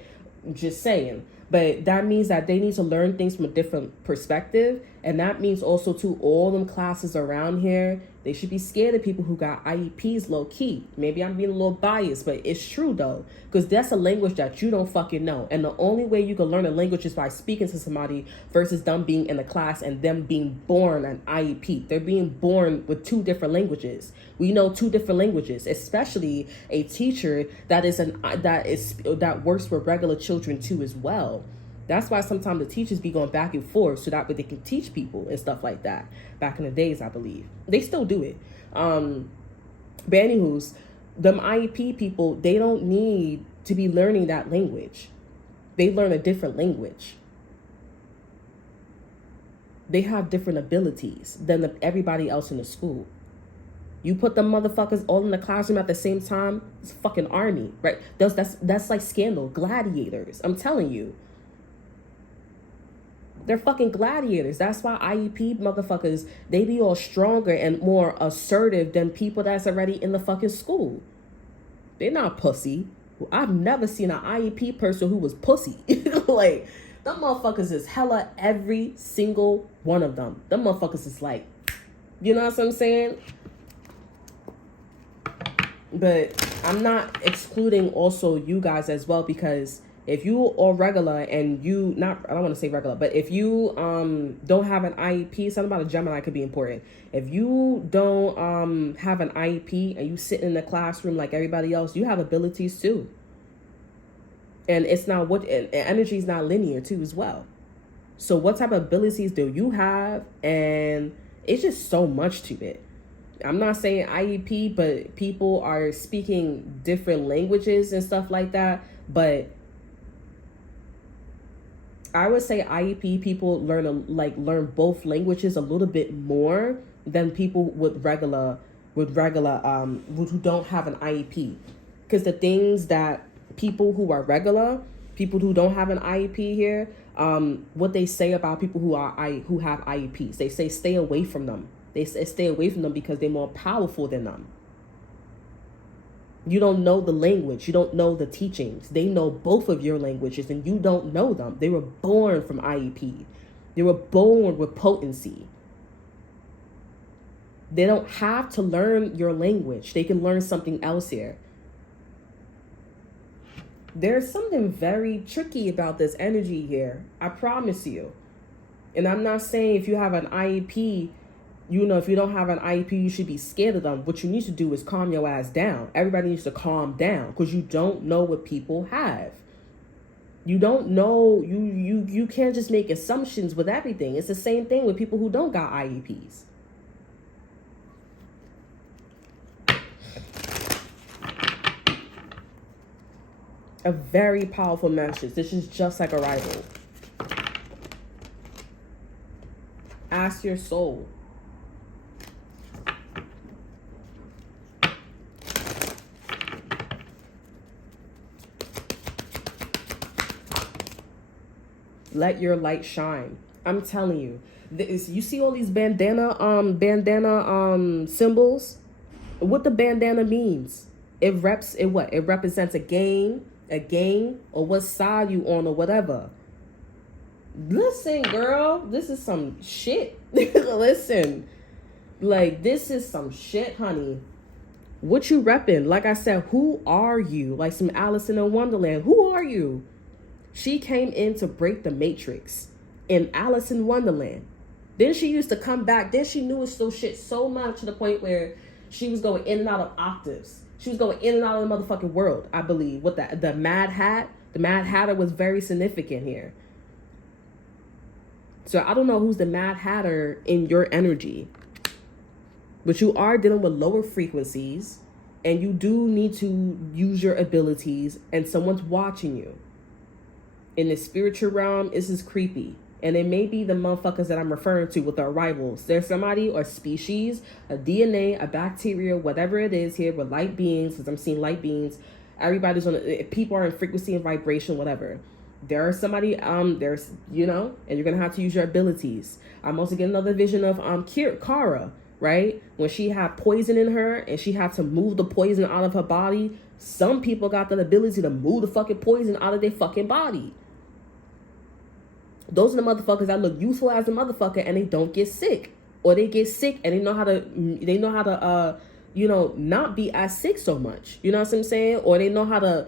Just saying. But that means that they need to learn things from a different perspective. And that means also to all them classes around here, they should be scared of people who got IEPs low key. Maybe I'm being a little biased, but it's true though. Because that's a language that you don't fucking know. And the only way you can learn a language is by speaking to somebody, versus them being in a class and them being born an IEP. They're being born with 2 different languages. We know 2 different languages, especially a teacher that works with regular children too as well. That's why sometimes the teachers be going back and forth, so that way they can teach people and stuff like that. Back in the days, I believe. They still do it. But anywho's, them IEP people, they don't need to be learning that language. They learn a different language. They have different abilities than everybody else in the school. You put them motherfuckers all in the classroom at the same time, it's a fucking army, right? That's like Scandal, gladiators. I'm telling you. They're fucking gladiators. That's why IEP motherfuckers, they be all stronger and more assertive than people that's already in the fucking school. They're not pussy. I've never seen an IEP person who was pussy. Like, them motherfuckers is hella, every single one of them. Them motherfuckers is like, you know what I'm saying? But I'm not excluding also you guys as well, because if you are regular and I don't want to say regular, but if you don't have an IEP, something about a Gemini could be important. If you don't have an IEP and you sit in the classroom like everybody else, you have abilities too. And it's not and energy is not linear too as well. So what type of abilities do you have? And it's just so much to it. I'm not saying IEP, but people are speaking different languages and stuff like that. But I would say IEP people learn both languages a little bit more than people with regular who don't have an IEP. Because the things that people who are regular, people who don't have an IEP here, what they say about people who have IEPs, they say stay away from them. They stay away from them because they're more powerful than them. You don't know the language. You don't know the teachings. They know both of your languages and you don't know them. They were born from IEP. They were born with potency. They don't have to learn your language. They can learn something else here. There's something very tricky about this energy here. I promise you. And I'm not saying if you have an IEP, if you don't have an IEP, you should be scared of them. What you need to do is calm your ass down. Everybody needs to calm down because you don't know what people have. You don't know, you can't just make assumptions with everything. It's the same thing with people who don't got IEPs. A very powerful message. This is just like arrival. Ask your soul. Let your light shine. I'm telling you. You see all these bandana symbols? What the bandana means? It represents a gang, or what side you on or whatever. Listen, girl, this is some shit. Listen. Like, this is some shit, honey. What you repping? Like I said, who are you? Like some Alice in Wonderland. Who are you? She came in to break the matrix in Alice in Wonderland. Then she used to come back. Then she knew it so shit so much to the point where she was going in and out of octaves. She was going in and out of the motherfucking world, I believe. With the Mad Hat. The Mad Hatter was very significant here. So I don't know who's the Mad Hatter in your energy. But you are dealing with lower frequencies. And you do need to use your abilities. And someone's watching you. In the spiritual realm, this is creepy. And it may be the motherfuckers that I'm referring to with the arrivals. There's somebody or species, a DNA, a bacteria, whatever it is here with light beings, because I'm seeing light beings. Everybody's people are in frequency and vibration, whatever. There are somebody, and you're going to have to use your abilities. I'm also getting another vision of Kara, right? When she had poison in her and she had to move the poison out of her body. Some people got the ability to move the fucking poison out of their fucking body. Those are the motherfuckers that look youthful as a motherfucker and they don't get sick. Or they get sick and they know how to not be as sick so much. You know what I'm saying? Or they know how to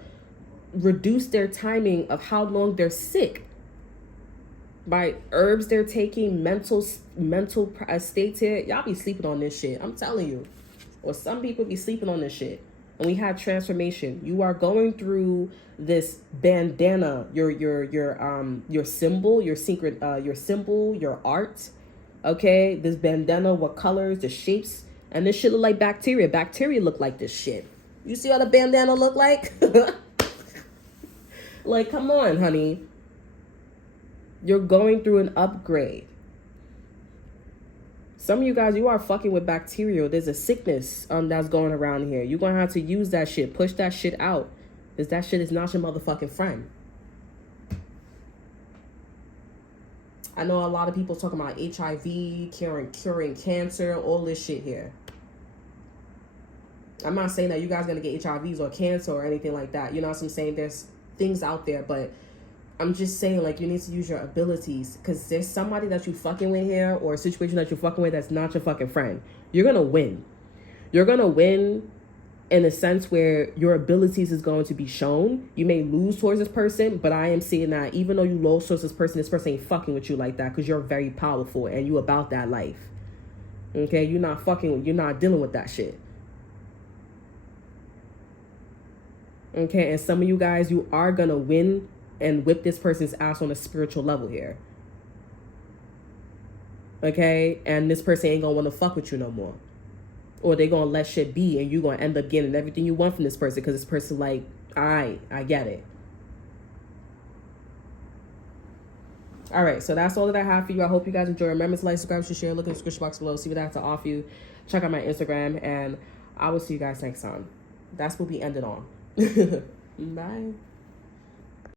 reduce their timing of how long they're sick. By herbs they're taking, mental states here. Y'all be sleeping on this shit. I'm telling you. Or some people be sleeping on this shit. And we have transformation. You are going through this bandana, your symbol, your secret, your symbol, your art. Okay, this bandana, what colors, the shapes, and this shit look like bacteria. Bacteria look like this shit. You see what a bandana look like? Like, come on, honey. You're going through an upgrade. Some of you guys, you are fucking with bacteria. There's a sickness that's going around here. You're going to have to use that shit. Push that shit out. Because that shit is not your motherfucking friend. I know a lot of people talking about HIV, curing cancer, all this shit here. I'm not saying that you guys are going to get HIVs or cancer or anything like that. You know what I'm saying? There's things out there, but I'm just saying, like, you need to use your abilities because there's somebody that you fucking with here or a situation that you're fucking with that's not your fucking friend. You're going to win. You're going to win in a sense where your abilities is going to be shown. You may lose towards this person, but I am seeing that even though you lose towards this person ain't fucking with you like that because you're very powerful and you about that life. Okay? You're not dealing with that shit. Okay? And some of you guys, you are going to win and whip this person's ass on a spiritual level here. Okay? And this person ain't gonna want to fuck with you no more. Or they gonna let shit be and you gonna end up getting everything you want from this person because this person like, alright, I get it. Alright, so that's all that I have for you. I hope you guys enjoy. Remember to like, subscribe, share, look in the description box below, see what I have to offer you. Check out my Instagram and I will see you guys next time. That's what we ended on. Bye.